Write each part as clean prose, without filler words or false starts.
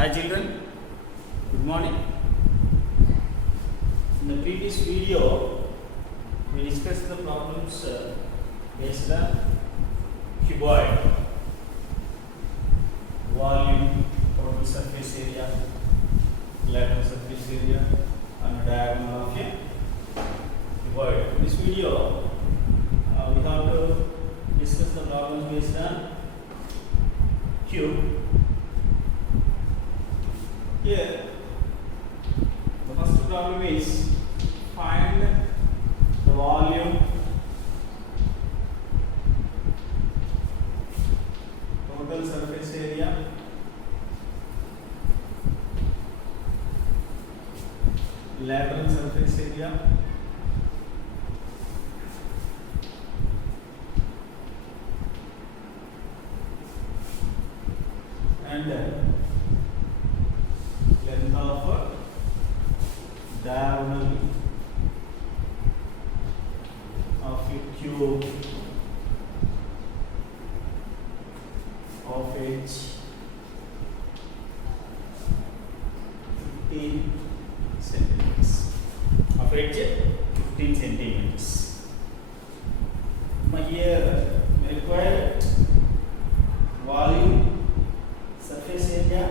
Hi children, good morning. In the previous video, we discussed the problems based on cuboid, volume, total surface area, lateral surface area, and diagonal of a cuboid. In this video, we have to discuss the problems based on cube. Here, the first problem is find the volume, total surface area, lateral surface area, and length of diagonal of a cube of edge 15 centimeters. Of edge 15 centimeters. Here we require volume, surface area,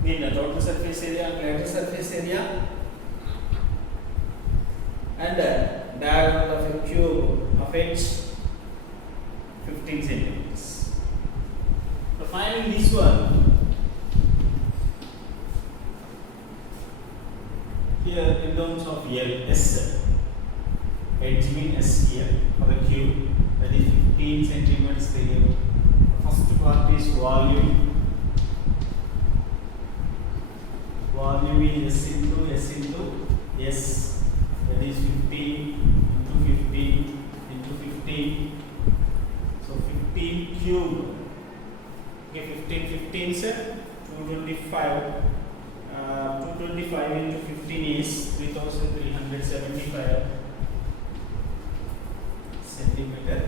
mean the total surface area and lateral surface area, and diagonal of a cube of edge 15 centimeters. So finding this one, here in terms of S, edge mean S here for the cube, that is 15 centimeters here. The first part is volume. Volume is S into S, that is 15 into 15 into 15. So 15 cube. Okay, 15 sir, 225. 225 into 15 is 3375 centimeter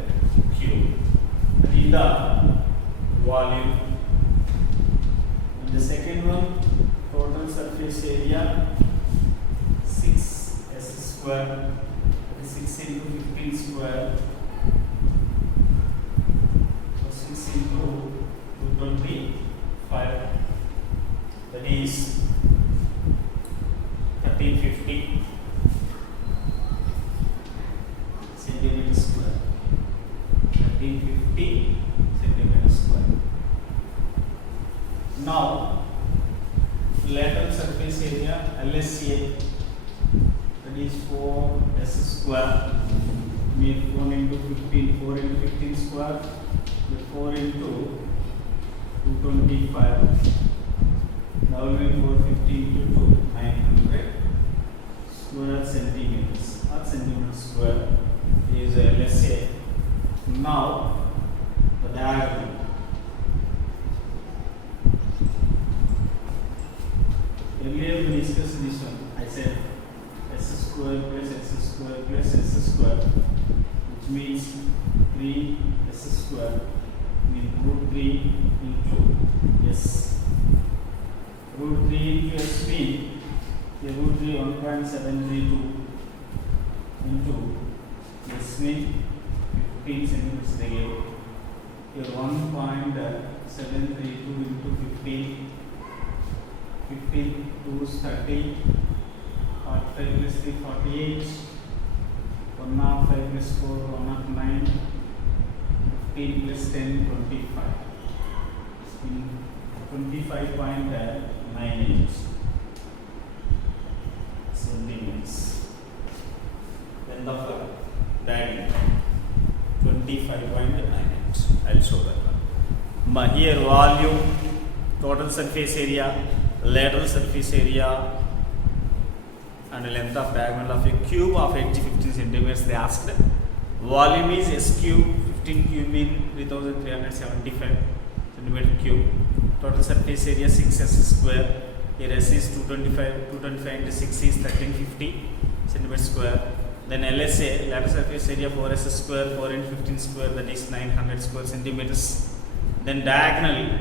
cube. That is the volume. And the second one, total surface area 6 S square, that is 6 into 15 square, so 6 into 225, that is 1350 centimeters square, 1350 centimeters square. Now lateral surface area LSA, that is 4 S square, mean 4 into 15, 4 into 15 square, 4 into 225, now will be 450 into 2, 900 square centimeters or centimeters square is LSA. Now the diagonal. Earlier we discussed this one. I said S square plus S square plus S square, which means 3 S square, means root 3 into S. Root 3 into S means root 3 1.732 into S means 15 centimeters they gave. Here 1.732 into 15. 15 2 is 30, 45 plus 3 48, 105 plus 4 109, 15 plus 10 25, 25.98 centimeters. Then the diagonal 25.98. I will show that one. Here volume, total surface area, lateral surface area, and length of diagonal of a cube of edge 15 centimeters. They asked. Volume is S cube, 15 cube mean 3375 centimeter cube. Total surface area 6 S square. Here S is 225 into 6 is 1350 centimeter square. Then LSA, lateral surface area 4S square, 4 into 15 square, that is 900 square centimeters. Then diagonal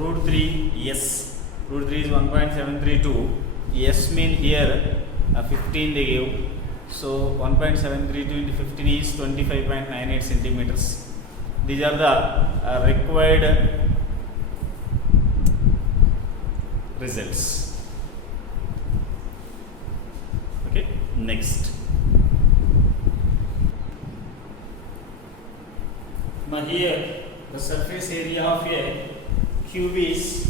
root 3 s. Root 3 is 1.732. S mean here 15 they give. So 1.732 into 15 is 25.98 centimeters. These are the required results. Okay, next. Now here the surface area of a cube is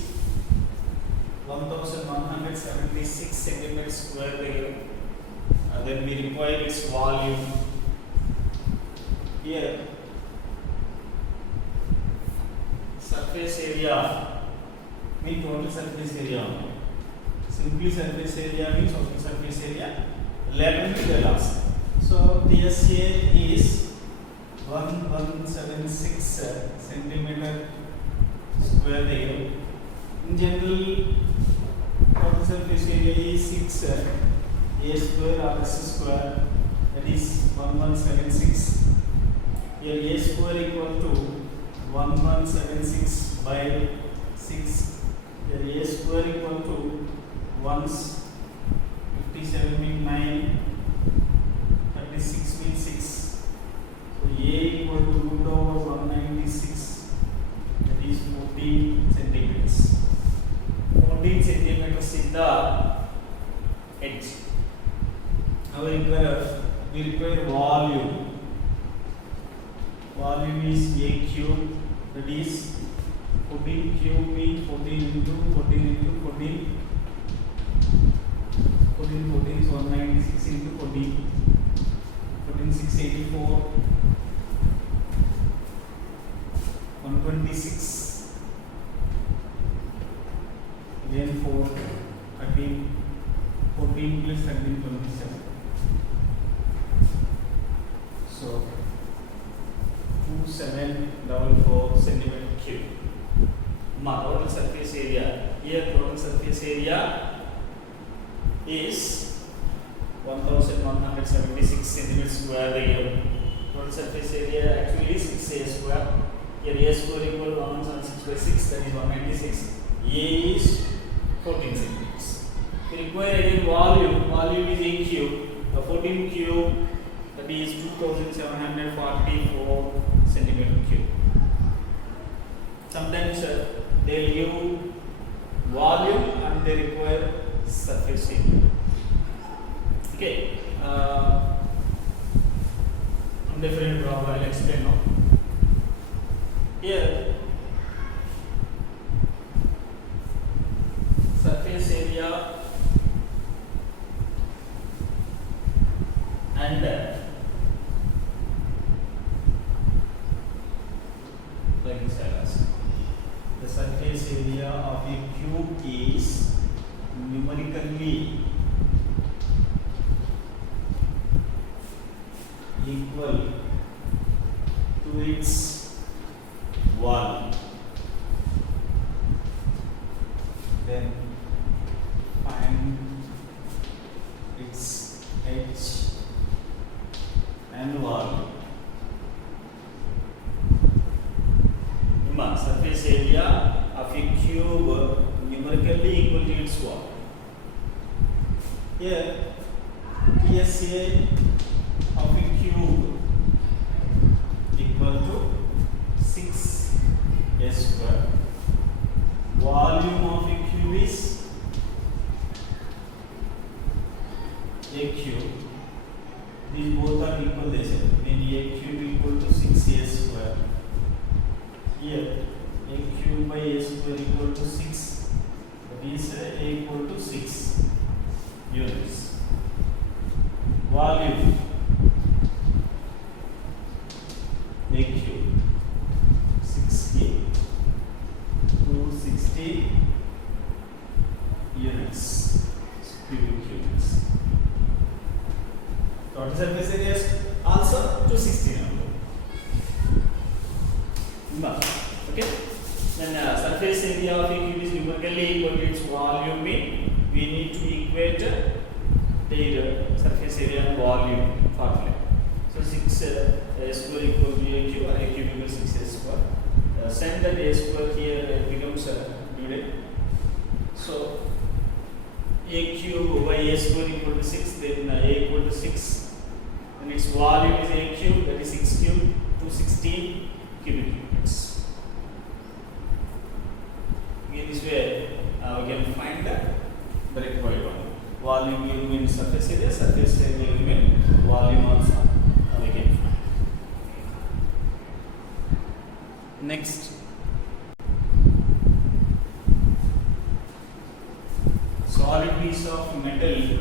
1176 centimeters square there. Then we require its volume. Here surface area means total surface area. Simply surface area means total surface area. Laterally they ask. So the SA is 1176 centimeter square there. In general, total surface area is 6 a square or s square, that is 1176. Here a square equal to 1176 by 6. Here a square equal to 57 means 9, 36 means 6. So a equal to root over 196, that is 14 centimeters. 14 centimeters is the edge. Now we require volume. Volume is a cube, that is 14 cube means 14 into 14 into 14. 14 is 196 into 14. 684. 126. Then 4, 13. 14 plus 13, 27. So 2744 centimeter cube. Total surface area. Here total surface area is 1176 centimeters square there. Total surface area actually is 6 a square. Here a square equal to 176 by 6, that is 196. A is 14 centimeters. We require again volume. Volume is a cube. 14 cube, that is 2744 centimeter cube. Sometimes they will give volume and they require surface area. Okay. Different problem I will explain now. Here surface area and like this I ask. The surface area of a cube is numerically equal to its volume. Then find its edge and volume. Surface area of a cube numerically equal to its volume. Here PSA of a cube equal to 6 a square. Volume of a cube is a cube. These both are equal, they say. When a cube equal to 6 a square. Here a cube by a square equal to 6. That is a equal to 6 units. Volume a cube 60 260 units, cubic units. Total surface area is also 260 number. Okay. Then surface area of a cube is numerically equal to its volume. We need to equate the surface area and volume formula. So 6 a square equal to a cube, or a cube equal to 6 a square. send that a square here, it becomes divided. So a cube by a square equal to 6, then a equal to 6, and its volume is a cube, that is 6 cube, 216 cubic units. In this way, we can find the required one. Volume will remain surface area will remain volume also. We can find. Next, solid piece of metal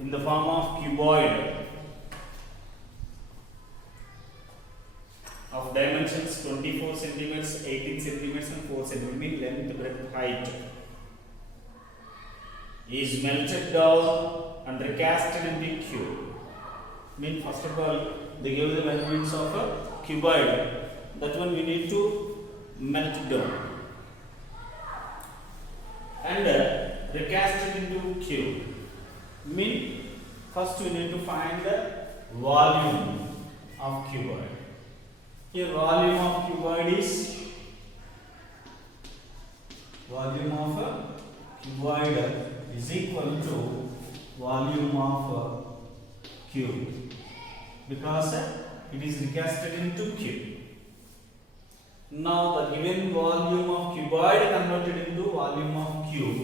in the form of cuboid of dimensions 24 centimeters, 18 centimeters and 4 centimeters length, breadth, height is melted down and recast into cube. Mean first of all they give the measurements of a cuboid. That one we need to melt it down and recast it into cube. Mean first we need to find the volume of cuboid. Here volume of cuboid is equal to volume of cube, because it is recasted into cube. Now the given volume of cuboid converted into volume of cube.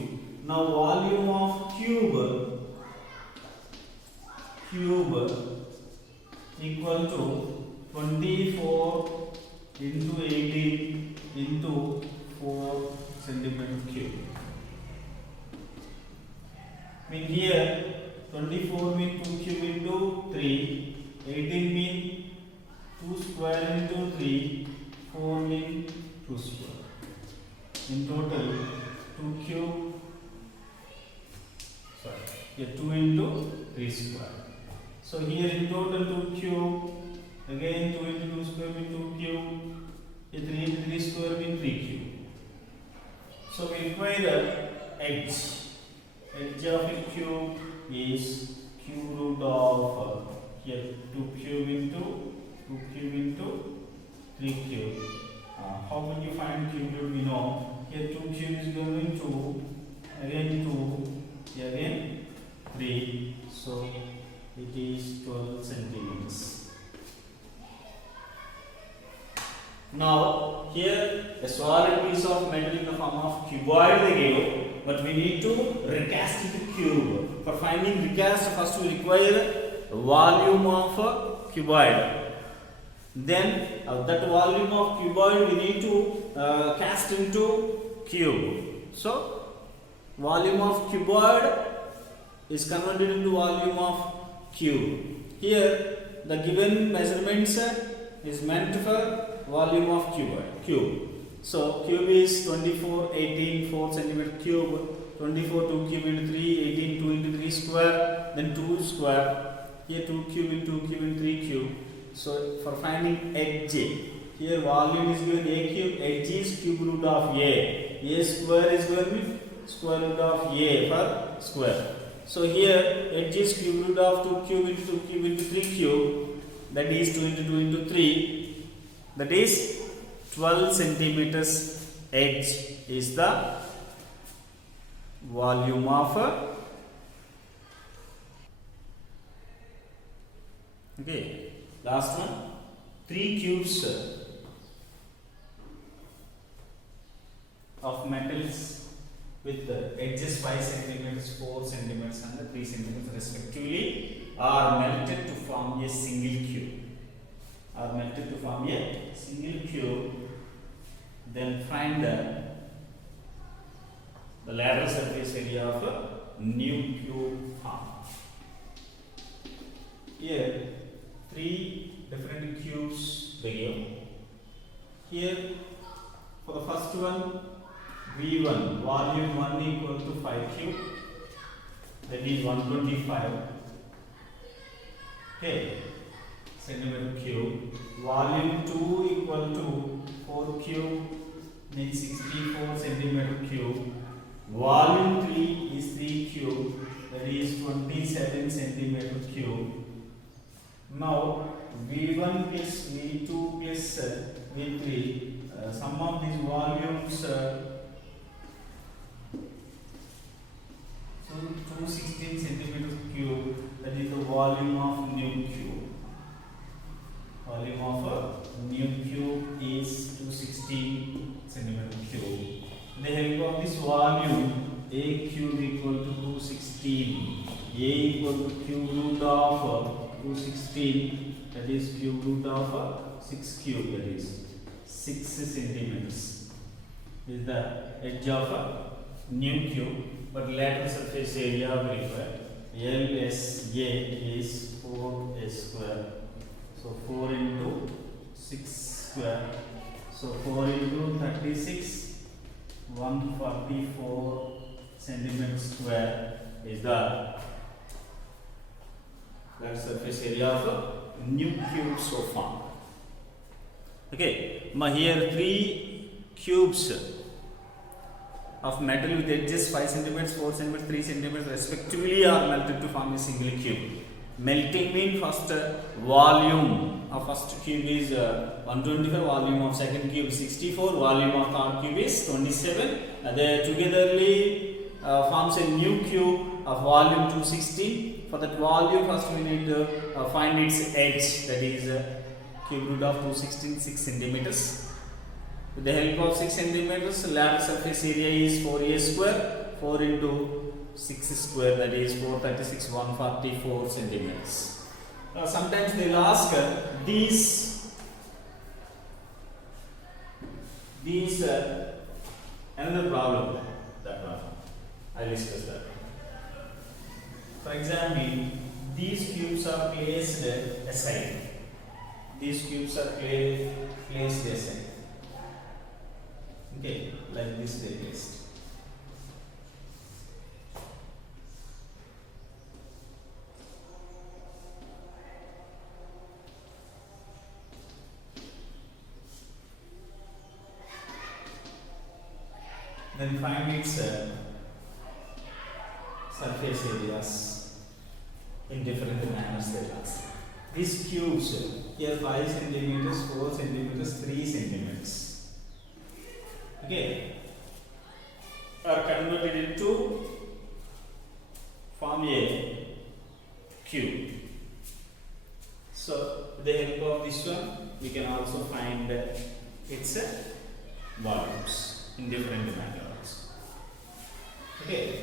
Now volume of cube equal to 24 into 18 into 4 centimeter cube. Mean here 24 mean 2 cube into 3, 18 mean 2 square into 3, 4 mean 2 square. In total 2 cube, here 2 into 3 square. So here in total 2 cube, again 2 into 2 square mean 2 cube, here 3 into 3 square mean 3 cube. So we require the edge. Edge of a cube is cube root of here 2 cube into 3 cube. How will you find cube root? We know here 2 cube is going to again 2, again 3. So it is 12 centimeters. Now here a solid piece of metal in the form of cuboid they gave, but we need to recast into cube. For finding recast, first we require volume of cuboid. Then that volume of cuboid we need to cast into cube. So volume of cuboid is converted into volume of cube. Here the given measurements is meant for volume of cube. So cube is 24, 18, 4 centimeter cube, 24 2 cube into 3, 18 2 into 3 square, then 2 square, here 2 cube into 2 cube into 3 cube. So for finding edge, here volume is given a cube, edge is cube root of a square is going to be square root of a for square. So here edge is cube root of 2 cube into 2 cube into 3 cube, that is 2 into 2 into 3, that is 12 centimeters. Edge is the volume of okay. Last one, 3 cubes of metals with the edges 5 centimeters, 4 centimeters and 3 centimeters respectively are melted to form a single cube. Then find the lateral surface area of a new cube form. Here 3 different cubes they give. Here for the first one, V1 volume 1 equal to 5 cube, that is 125 centimeter cube. Volume 2 equal to 4 cube, means 64 centimeter cube. Volume 3 is 3 cube, that is 27 centimeter cube. Now V1 plus V2 plus V3, sum of these volumes, so 216 centimeters cube, that is the volume of new cube. Volume of a new cube is 216 centimeter cube. With the help of this volume, A cube equal to 216. A equal to cube root of 216, that is cube root of 6 cube, that is 6 centimeters. Is the edge of a new cube, but lateral surface area we require. LSA is 4a square. So 4 into 6 square. So 4 into 36, 144 centimeter square is the surface area of a new cube so far. Okay, here 3 cubes of metal with edges 5 cm, 4 cm, 3 cm respectively are melted to form a single cube. Melting means first volume of first cube is 125, volume of second cube 64, volume of third cube is 27. They togetherly forms a new cube of volume 216. For that volume, first we need to find its edge, that is cube root of 216, 6 centimeters. With the help of 6 centimeters, lateral surface area is 4a square, 4 into 6 square, that is 436, 144 centimeters. Sometimes they will ask these another problem that I discussed that. For example, these cubes are placed aside. These cubes are placed aside. Okay, like this they placed. Then find its surface areas in different manners. These cubes here 5 centimeters, 4 centimeters, 3 centimeters. Okay, are converted into form a cube. So with the help of this one, we can also find its volumes in different methods. Okay.